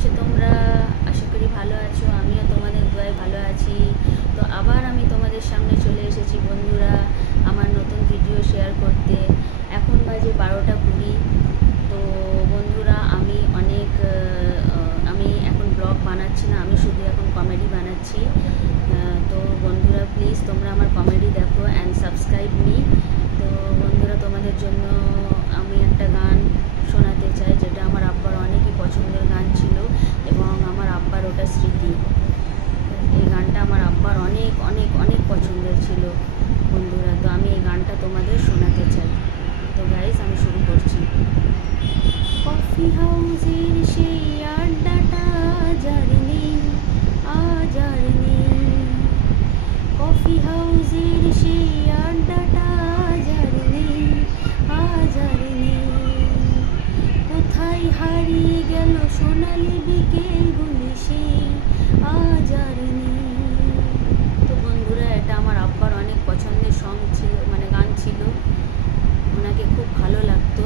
আছো তোমরা? আশা করি ভালো আছো, আমিও তোমাদের দোয়ায় ভালো আছি। তো আবার আমি তোমাদের সামনে চলে এসেছি বন্ধুরা আমার নতুন ভিডিও শেয়ার করতে। এখন বাজে 12টা 20। তো বন্ধুরা আমি এখন ব্লগ বানাচ্ছি না, আমি শুধু এখন কমেডি বানাচ্ছি। তো বন্ধুরা প্লিজ তোমরা আমার কমেডি দেখো অ্যান্ড সাবস্ক্রাইব মি। তো বন্ধুরা তোমাদের জন্য আমি একটা গান শোনাতে চাই, যেটা আমার আব্বার অনেকই পছন্দের গান ছিল এবং আমার আব্বার ওটা স্মৃতি। এই গানটা আমার আব্বার অনেক অনেক অনেক পছন্দের ছিল বন্ধুরা। তো আমি এই গানটা তোমাদের শোনাতে চাই। তো গাইস আমি শুরু করছি। কফি হাউসের সেই আড্ডাটা যার নেই, আজ আর নেই। কফি হাউসের সেই আড্ডাটা যার নেই, আজ আর নেই। কোথায় হারিয়ে গেল সোনালি বিকেলগুলি সেই, আজ আর নেই। তো বন্ধুরা এটা আমার আব্বার অনেক পছন্দের সং ছিল, মানে গান ছিল, ওনাকে খুব ভালো লাগতো।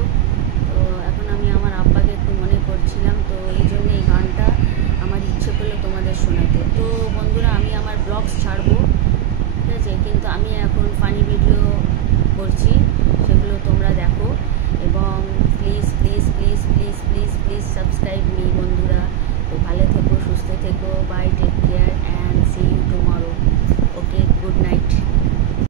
তো এখন আমি আমার আব্বাকে একটু মনে করছিলাম, তো এই জন্য এই গানটা আমার ইচ্ছে করলো তোমাদের শোনাতে। তো বন্ধুরা আমি আমার ব্লগস ছাড়বো, ঠিক আছে, কিন্তু আমি এখন ফানি ভিডিও করছি, সেগুলো তোমরা দেখো এবং প্লিজ